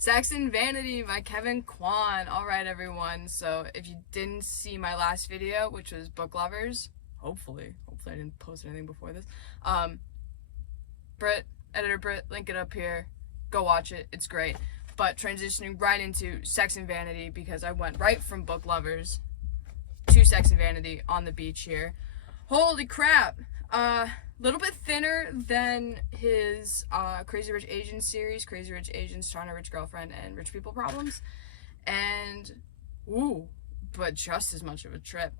Sex and Vanity by Kevin Kwan. Alright, everyone. So, if you didn't see my last video, which was Book Lovers, hopefully I didn't post anything before this. Editor Brit, link it up here. Go watch it. It's great. But transitioning right into Sex and Vanity, because I went right from Book Lovers to Sex and Vanity on the beach here. Holy crap! Little bit thinner than his Crazy Rich Asians series, Crazy Rich Asians, China Rich Girlfriend, and Rich People Problems. And, but just as much of a trip.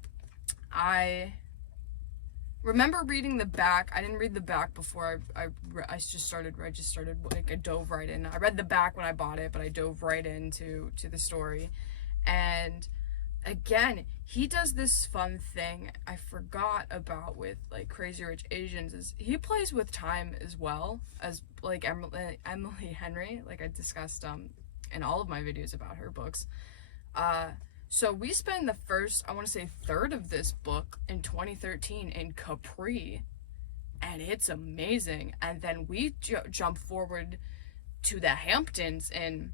I remember reading the back. I didn't read the back before I just started, like, I dove right in. I read the back when I bought it, but I dove right into the story. And again, he does this fun thing I forgot about with, like, Crazy Rich Asians, is he plays with time as well as, like, Emily Henry, like I discussed in all of my videos about her books. So we spend the first, I want to say, third of this book in 2013 in Capri, and it's amazing. And then we jump forward to the Hamptons in,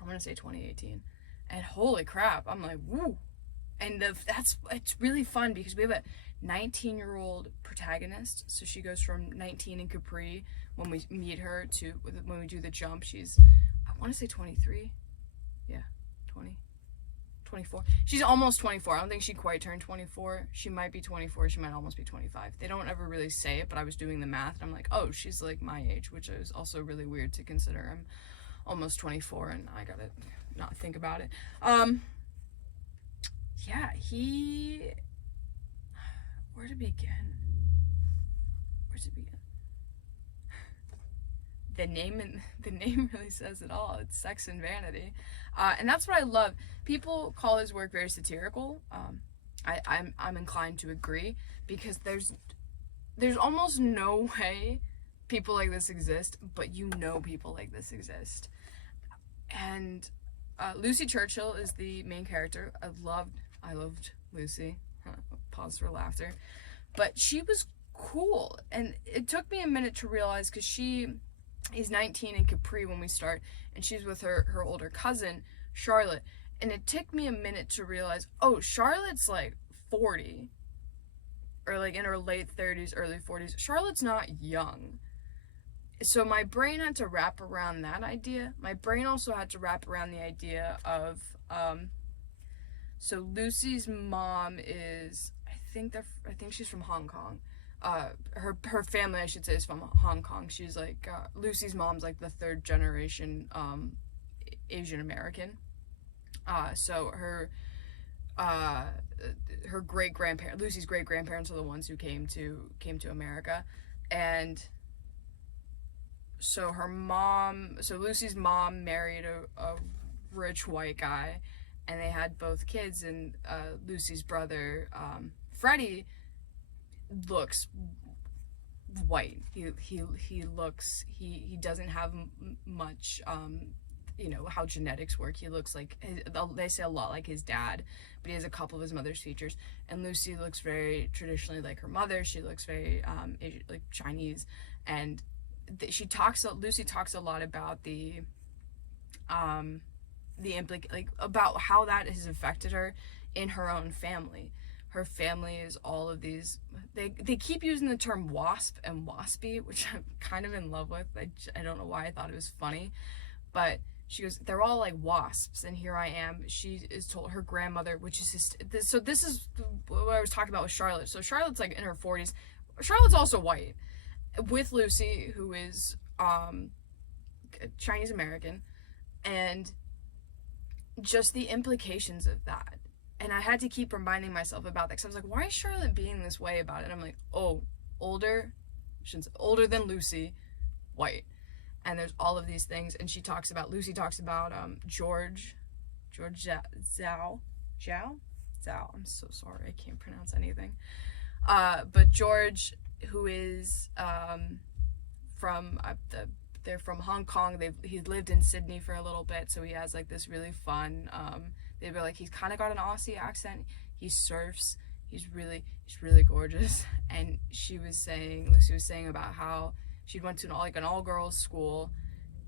I want to say, 2018. And holy crap, I'm like, woo. And it's really fun because we have a 19-year-old protagonist. So she goes from 19 in Capri when we meet her to when we do the jump. She's, I want to say 23. Yeah, 24. She's almost 24. I don't think she quite turned 24. She might be 24. She might almost be 25. They don't ever really say it, but I was doing the math and I'm like, oh, she's like my age, which is also really weird to consider. I'm almost 24 and I gotta not think about it. Yeah, where to begin? The name really says it all. It's Sex and Vanity. And that's what I love. People call his work very satirical. I'm inclined to agree, because there's almost no way people like this exist, but you know people like this exist. And Lucy Churchill is the main character. I loved Lucy. Pause for laughter. But she was cool, and it took me a minute to realize, because she is 19 in Capri when we start, and she's with her older cousin, Charlotte. And it took me a minute to realize, oh, Charlotte's like 40, or like in her late 30s, early 40s. Charlotte's not young. So my brain had to wrap around that idea. My brain also had to wrap around the idea of, so Lucy's mom is, I think she's from Hong Kong. Her family, I should say, is from Hong Kong. She's like, Lucy's mom's like the third generation Asian American. So her great-grandparents, Lucy's great-grandparents, are the ones who came to America. And so Lucy's mom married a rich white guy, and they had both kids. And Lucy's brother, Freddie, looks white. He doesn't have much, how genetics work. He looks like, they say a lot like his dad, but he has a couple of his mother's features. And Lucy looks very traditionally like her mother. She looks very Asian, like Chinese. And Lucy talks a lot about about how that has affected her in her own family. Her family is all of these, they keep using the term WASP and WASPy, which I'm kind of in love with. I don't know why, I thought it was funny, but she goes, they're all like wasps, and here I am. She is told, her grandmother, which is so this is what I was talking about with Charlotte. So Charlotte's like in her 40s. Charlotte's also white, with Lucy, who is Chinese American, and just the implications of that. And I had to keep reminding myself about that, because I was like, why is Charlotte being this way about it? And I'm like, oh, older than Lucy, white. And there's all of these things. And Lucy talks about George Zhao. I'm so sorry, I can't pronounce anything. But George, who is they're from Hong Kong. He lived in Sydney for a little bit, so he has like this really fun, they were like, he's kind of got an Aussie accent. He surfs. He's really gorgeous. And Lucy was saying about how she went to an all-girls school,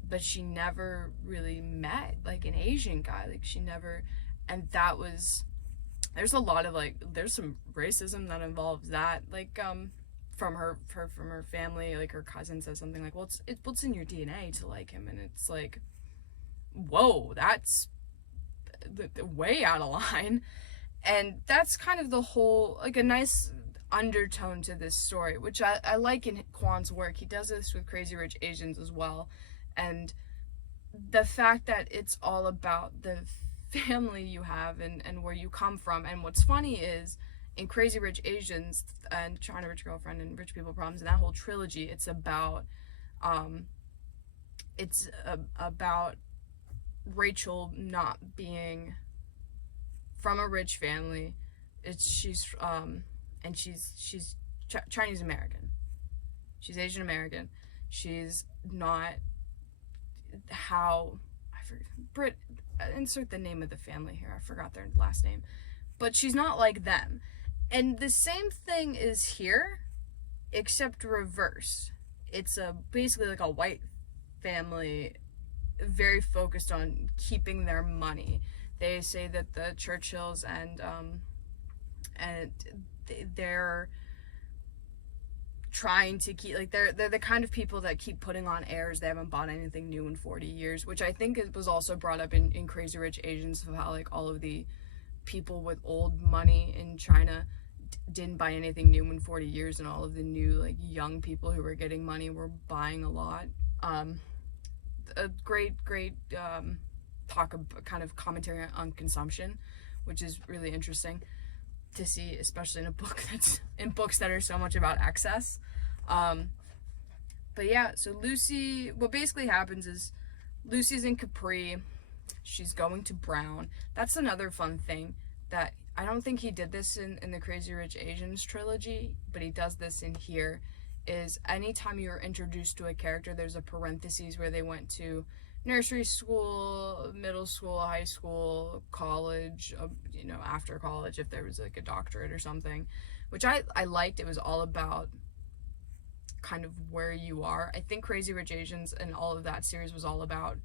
but she never really met like an Asian guy. Like she never, and that was, there's a lot of like, there's some racism that involves that, like from her family. Like her cousin says something like, well, it's in your DNA to like him, and it's like, whoa, that's way out of line. And that's kind of the whole, like, a nice undertone to this story, which I like in Kwan's work. He does this with Crazy Rich Asians as well. And the fact that it's all about the family you have and where you come from. And what's funny is in Crazy Rich Asians and China Rich Girlfriend and Rich People Problems, and that whole trilogy, it's about Rachel not being from a rich family. She's Chinese American. She's Asian American. She's not insert the name of the family here. I forgot their last name. But she's not like them. And the same thing is here, except reversed. It's basically like a white family, very focused on keeping their money. They say that the Churchills and they're trying to keep, like, they're the kind of people that keep putting on airs. They haven't bought anything new in 40 years, which I think it was also brought up in Crazy Rich Asians, of how like all of the people with old money in China didn't buy anything new in 40 years, and all of the new like young people who were getting money were buying a lot. A great talk of kind of commentary on consumption, which is really interesting to see, especially in books that are so much about excess. But yeah, so Lucy, what basically happens is Lucy's in Capri, she's going to Brown. That's another fun thing, that I don't think he did this in the Crazy Rich Asians trilogy, but he does this in here, is anytime you're introduced to a character, there's a parentheses where they went to nursery school, middle school, high school, college, after college if there was like a doctorate or something, which I liked. It was all about kind of where you are. I think Crazy Rich Asians and all of that series was all about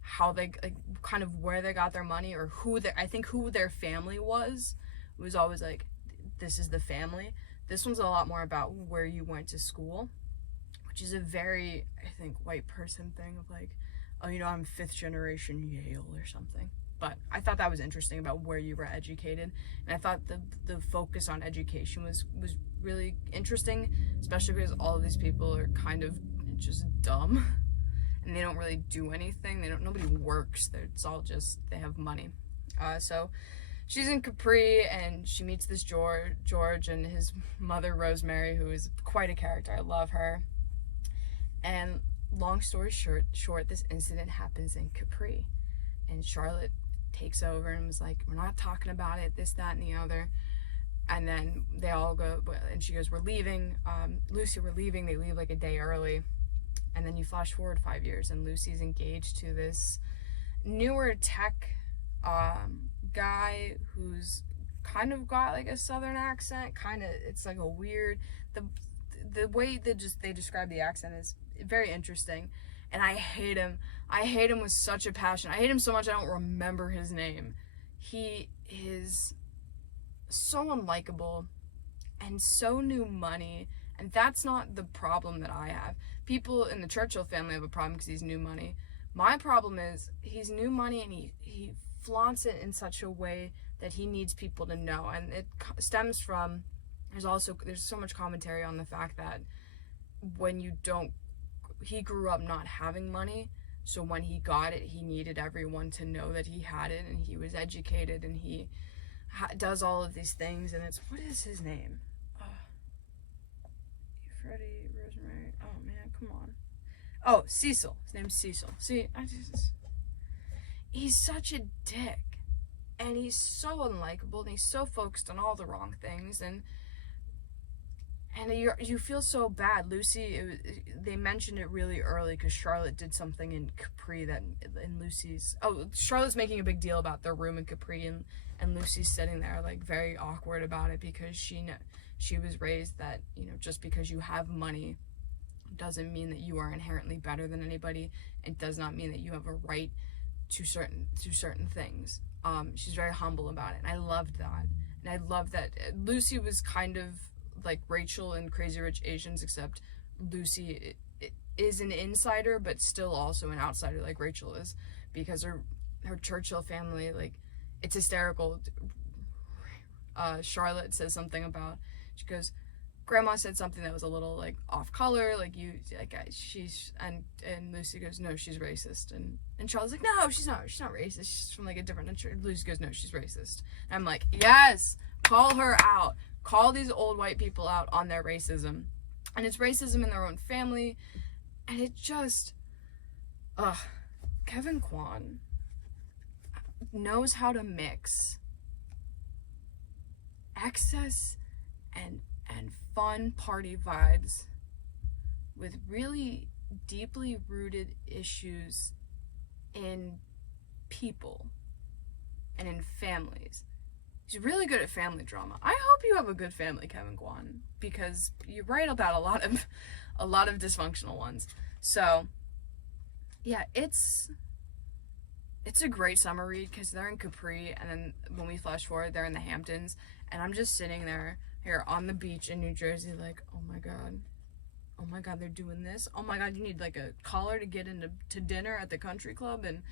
how they, like, kind of where they got their money, or who their family was always like, this is the family. This one's a lot more about where you went to school, which is a very, I think, white person thing of like, oh, I'm 5th generation Yale or something. But I thought that was interesting about where you were educated. And I thought the focus on education was really interesting, especially because all of these people are kind of just dumb and they don't really do anything. Nobody works. It's all just, they have money. So she's in Capri and she meets this George and his mother Rosemary, who is quite a character. I love her. And long story short, this incident happens in Capri, and Charlotte takes over and was like, we're not talking about it, this, that, and the other. And then they all go, and she goes, we're leaving, Lucy, we're leaving. They leave like a day early. And then you flash forward 5 years, and Lucy's engaged to this newer tech guy who's kind of got like a southern accent. It's like a weird, the way they describe the accent is very interesting. And I hate him with such a passion. I hate him so much I don't remember his name. He is so unlikable and so new money, and that's not the problem that I have. People in the Churchill family have a problem because he's new money. My problem is he's new money, and he flaunts it in such a way that he needs people to know. And it stems from, there's so much commentary on the fact that he grew up not having money, so when he got it, he needed everyone to know that he had it, and he was educated, and he does all of these things. And what is his name? Freddie, Rosemary, oh man, come on. Oh, Cecil. His name's Cecil. See, he's such a dick, and he's so unlikable, and he's so focused on all the wrong things, and you feel so bad. Lucy, they mentioned it really early because Charlotte did something in Capri that in Lucy's, Charlotte's making a big deal about their room in Capri, and Lucy's sitting there like very awkward about it because she was raised that, just because you have money doesn't mean that you are inherently better than anybody. It does not mean that you have a right to certain things. She's very humble about it, and I loved that. And I love that Lucy was kind of like Rachel in Crazy Rich Asians, except Lucy is an insider, but still also an outsider like Rachel is, because her Churchill family, like, it's hysterical. Charlotte says something about, she goes, Grandma said something that was a little like off color, like she's, and Lucy goes, no, she's racist, and Charlotte's like, no, she's not racist, she's from like a different country. Lucy goes, no, she's racist. And I'm like, yes, call her out, call these old white people out on their racism. And it's racism in their own family, and it just, Kevin Kwan knows how to mix excess and fun party vibes with really deeply rooted issues in people and in families. He's really good at family drama. I hope you have a good family, Kevin Kwan, because you write about a lot of dysfunctional ones. So yeah, it's a great summer read, because they're in Capri, and then when we flash forward, they're in the Hamptons, and I'm just sitting there here on the beach in New Jersey like, oh my god, they're doing this. Oh my god, you need like a collar to get into dinner at the country club. And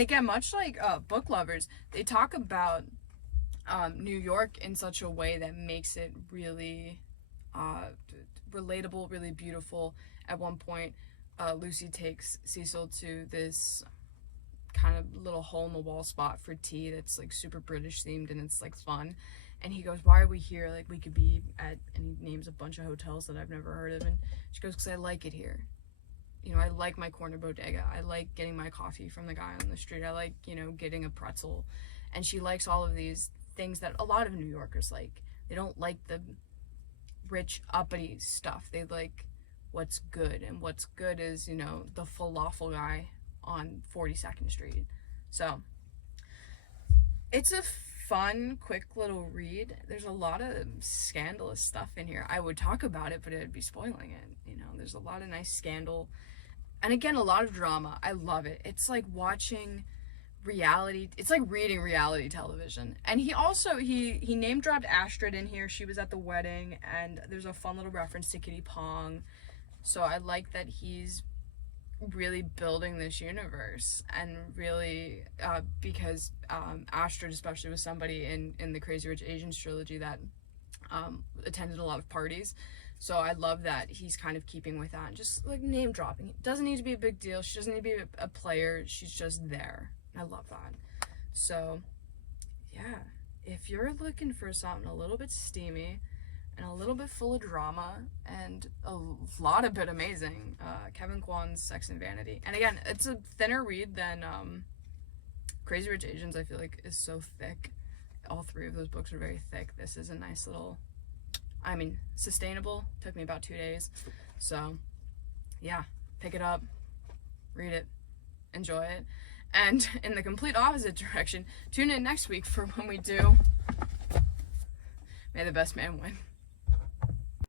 again, much like Book Lovers, they talk about New York in such a way that makes it really relatable, really beautiful. At one point, Lucy takes Cecil to this kind of little hole-in-the-wall spot for tea that's like super British themed, and it's like fun. And he goes, why are we here? Like, we could be at, and he names a bunch of hotels that I've never heard of. And she goes, because I like it here. You know, I like my corner bodega. I like getting my coffee from the guy on the street. I like, you know, getting a pretzel. And she likes all of these things that a lot of New Yorkers like. They don't like the rich, uppity stuff. They like what's good. And what's good is, you know, the falafel guy on 42nd Street. So it's a fun, quick little read. There's a lot of scandalous stuff in here. I would talk about it, but it would be spoiling it. You know, there's a lot of nice scandal, and again, a lot of drama. I love it. It's like watching reality. It's like reading reality television. And he also he name dropped Astrid in here. She was at the wedding, and there's a fun little reference to Kitty Pong. So I like that he's really building this universe, and really because Astrid especially was somebody in the Crazy Rich Asians trilogy that attended a lot of parties. So I love that he's kind of keeping with that, and just like name dropping. It doesn't need to be a big deal. She doesn't need to be a player. She's just there. I love that. So yeah, if you're looking for something a little bit steamy and a little bit full of drama and a lot of bit amazing, Kevin Kwan's Sex and Vanity. And again, it's a thinner read than Crazy Rich Asians. I feel like is so thick. All three of those books are very thick. This is a nice little, I mean, sustainable. Took me about 2 days. So yeah, pick it up, read it, enjoy it. And in the complete opposite direction, tune in next week for when we do May the Best Man Win.